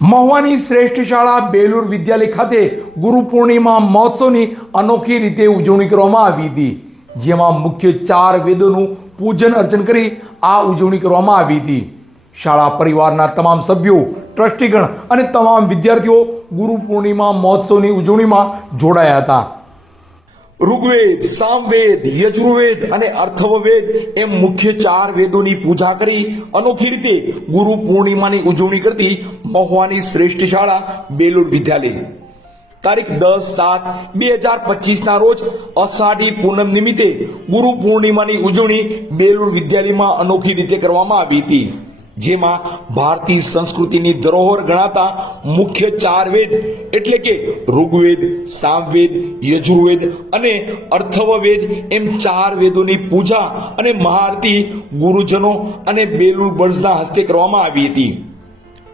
મહુવાની શ્રેષ્ઠ શાળા બેલુર વિદ્યાલય ખાતે ગુરુ પૂર્ણિમા મહોત્સવની અનોખી રીતે ઉજવણી કરવામાં આવી હતી, જેમાં મુખ્ય 4 વેદોનું પૂજન અર્ચન કરી આ ઉજવણી કરવામાં આવી હતી. શાળા પરિવારના તમામ સભ્યો, ટ્રસ્ટીગણ અને તમામ વિદ્યાર્થીઓ ગુરુ પૂર્ણિમા મહોત્સવની ઉજવણીમાં જોડાયા હતા. ઋગ્વેદ, સામવેદ, યજુર્વેદ અને અથર્વવેદ એમ મુખ્ય 4 વેદોની પૂજા કરી અનોખી રીતે ગુરુ પૂર્ણિમાની ઉજવણી કરતી મહુવાની શ્રેષ્ઠ શાળા બેલુર વિદ્યાલય તારીખ 10/7/2025 ના રોજ અષાઢી પૂનમ નિમિત્તે ગુરુ પૂર્ણિમાની ઉજવણી બેલુર વિદ્યાલયમાં અનોખી રીતે કરવામાં આવી હતી, જેમાં ભારતીય સંસ્કૃતિની ધરોહર ગણાતા મુખ્ય 4 વેદ એટલે કે ઋગ્વેદ, સામવેદ, યજુર્વેદ અને અથર્વવેદ એમ 4 વેદોની પૂજા અને મહાઆરતી ગુરુજનો અને બેલુર બર્ડ્સના હસ્તે કરવામાં આવી હતી.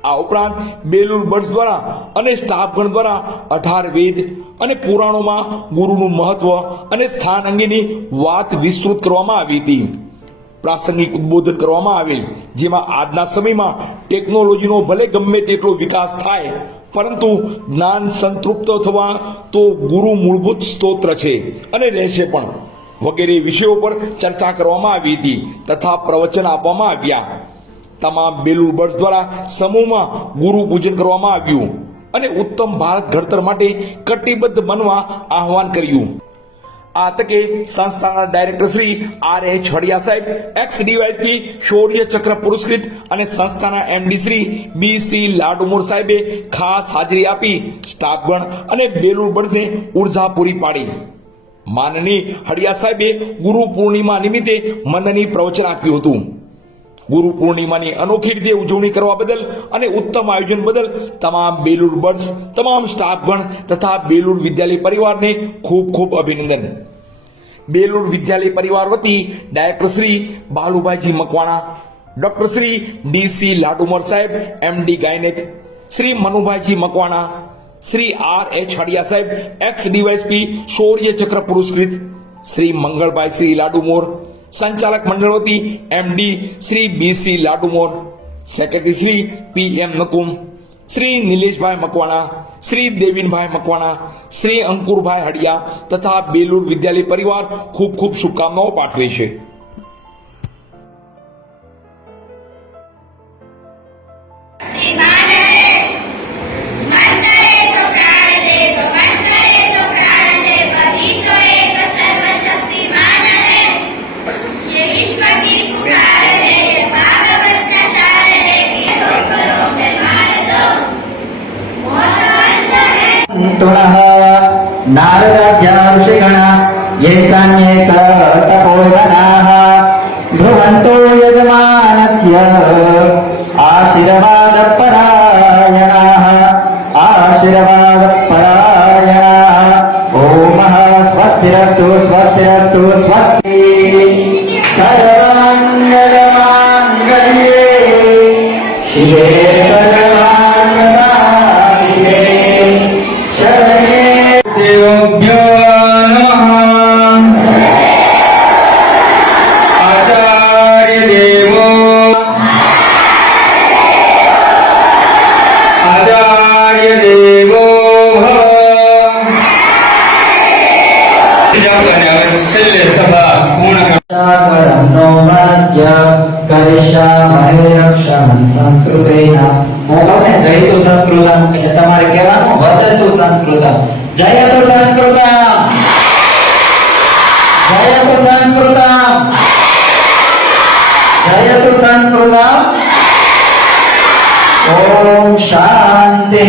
આ ઉપરાંત બેલુર બર્ડ્સ દ્વારા અને સ્ટાફગણ દ્વારા 18 વેદ અને પુરાણોમાં ગુરુનું મહત્વ અને સ્થાન અંગેની વાત વિસ્તૃત કરવામાં આવી હતી. પ્રાસંગિક ઉદ્બોધન કરવામાં આવેલ, જેમાં આજના સમયમાં ટેકનોલોજીનો ભલે ગમે તેટલો વિકાસ થાય, પરંતુ જ્ઞાન સંતૃપ્ત થવા તો ગુરુ મૂળભૂત સ્તોત્ર છે અને રહેશે પણ, વગેરે વિષયો પર ચર્ચા કરવામાં આવી હતી તથા પ્રવચન આપવામાં આવ્યા. તમામ બેલુર બર્ડ્સ દ્વારા સમૂહમાં ગુરુ પૂજન કરવામાં આવ્યું અને ઉત્તમ ભારત ઘડતર માટે કટિબદ્ધ બનવા આહવાન કર્યું. આ તકે સંસ્થાના ડાયરેક્ટર શ્રી R.H. હડિયા સાહેબ, એક્સ ડીવાયએસપી શૌર્ય ચક્ર પુરસ્કૃત અને સંસ્થાના MD શ્રી B.C. લાડુમોર સાહેબે ખાસ હાજરી આપી સ્ટાફગણ અને બેલુર બર્ડ્સને ઉર્જા પૂરી પાડી. માનની હડિયા સાહેબે ગુરુ પૂર્ણિમા નિમિત્તે મંડની પ્રવચન આપ્યું હતું. ગુરુ પૂર્ણિમાની અનોખી રીતે ઉજવણી કરવા બદલ અને ઉત્તમ આયોજન બદલ તમામ બેલુર બર્ડ્સ, તમામ સ્ટાફગણ તથા બેલુર વિદ્યાલય પરિવારને ખૂબ ખૂબ અભિનંદન. બેલુર વિદ્યાલય પરિવાર વતી director Shri Balubhaiji Makwana, doctor Shri D.C. Ladumar સાહેબ MD gynaec, Shri Manubhaiji Makwana, Shri R.H. Hadiya સાહેબ એક્સ ડીવાયએસપી શૌર્ય ચક્ર પુરસ્કૃત, શ્રી મંગળભાઈ શ્રી લાડુમોર, સંચાલક મંડળ વતી MD Shri B.C. Ladumor, secretary Shri P.M. Nakum, Shri Nileshbhai Makwana, Shri Devinbhai Makwana, Shri Ankurbhai Hadiya તથા બેલુર વિદ્યાલય પરિવાર ખૂબ ખૂબ શુભકામનાઓ પાઠવે છે. नारदाध्यार्षिगणा ये कान्ये च तपोधनाः भ्रुवन्तो यजमानस्य आशीर्वादपरायणाः आशीर्वादपरायणाः. ओमः स्वस्तिरस्तु स्वस्तिरस्तु स्वस्ति. सर्वाङ्गलमाङ्गल्ये शिवे सर्वाङ्गसाधिके शरण्ये देवभ्यो नमः. आचार्य देवो छेल्ले सभा पूर्ण नो मस्य करिष्यामहे रक्षणं संस्कृतेन. હું કહું ને જયતુ સંસ્કૃતમ એટલે તમારે કહેવાનું વદતુ સંસ્કૃતમ. જયતુ સંસ્કૃતમ, જયતુ સંસ્કૃતમ, જયતુ સંસ્કૃતમ. ઓમ શાંતિ.